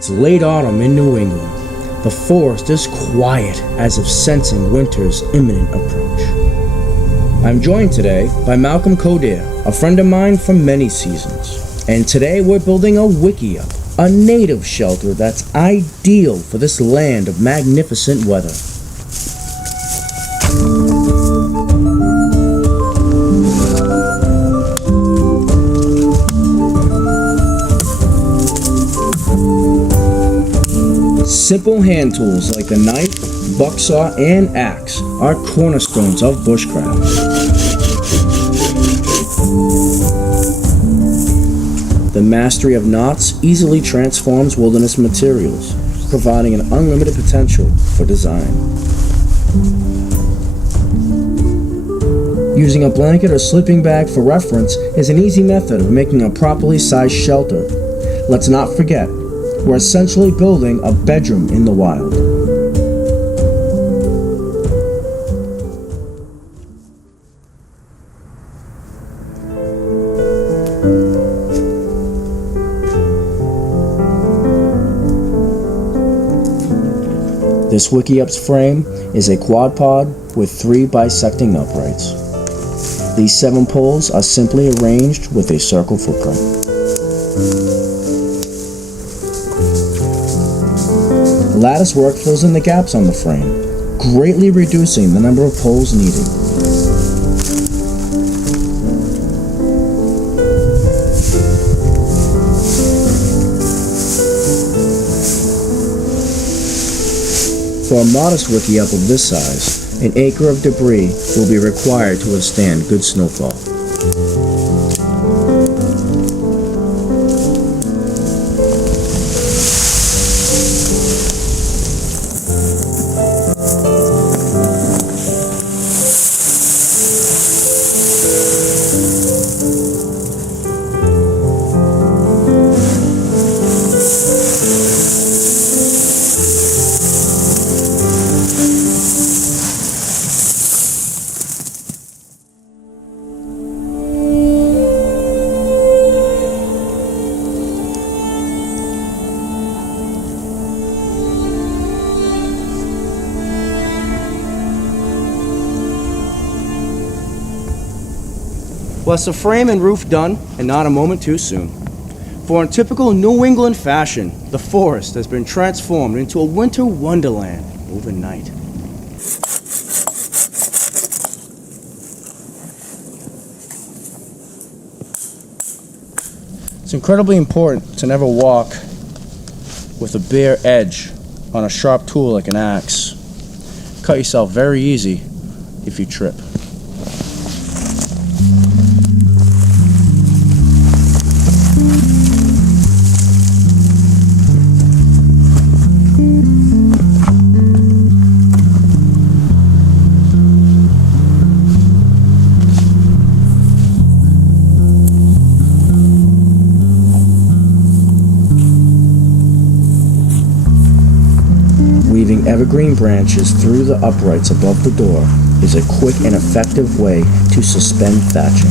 It's late autumn in New England. The forest is quiet, as if sensing winter's imminent approach. I'm joined today by Malcolm Coder, a friend of mine from many seasons. And today we're building a wickiup, a native shelter that's ideal for this land of magnificent weather. Simple hand tools like a knife, bucksaw, and axe are cornerstones of bushcraft. The mastery of knots easily transforms wilderness materials, providing an unlimited potential for design. Using a blanket or sleeping bag for reference is an easy method of making a properly sized shelter. Let's not forget, we're essentially building a bedroom in the wild. This wickiup's frame is a quad pod with 3 bisecting uprights. These 7 poles are simply arranged with a circle footprint. Lattice work fills in the gaps on the frame, greatly reducing the number of poles needed. For a modest wickiup of this size, an acre of debris will be required to withstand good snowfall. Plus the frame and roof done, and not a moment too soon. For in typical New England fashion, the forest has been transformed into a winter wonderland overnight. It's incredibly important to never walk with a bare edge on a sharp tool like an axe. Cut yourself very easy if you trip. Weaving evergreen branches through the uprights above the door is a quick and effective way to suspend thatching.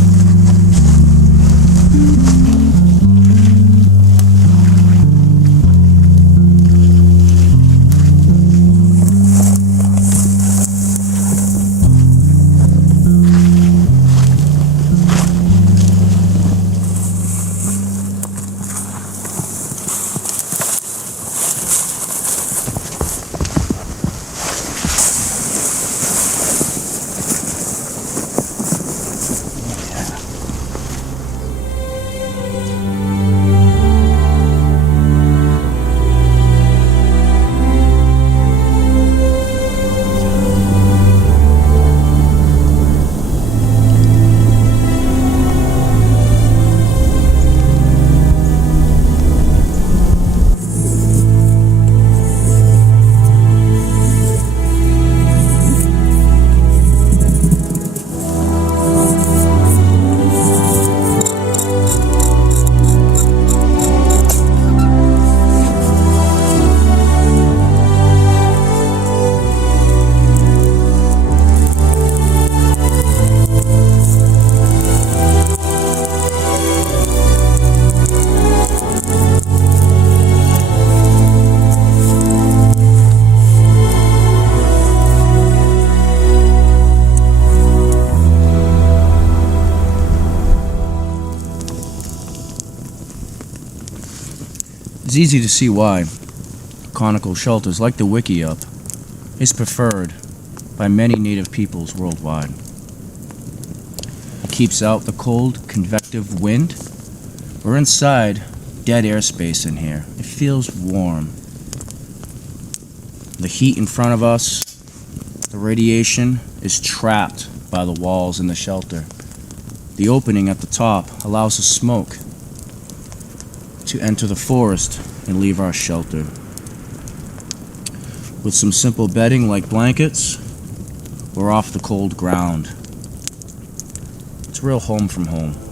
easy to see why conical shelters like the Wiki Up is preferred by many native peoples worldwide. It keeps out the cold, convective wind. We're inside dead airspace in here. It feels warm. The heat in front of us, the radiation is trapped by the walls in the shelter. The opening at the top allows the smoke to enter the forest and leave our shelter. With some simple bedding like blankets, we're off the cold ground. It's a real home from home.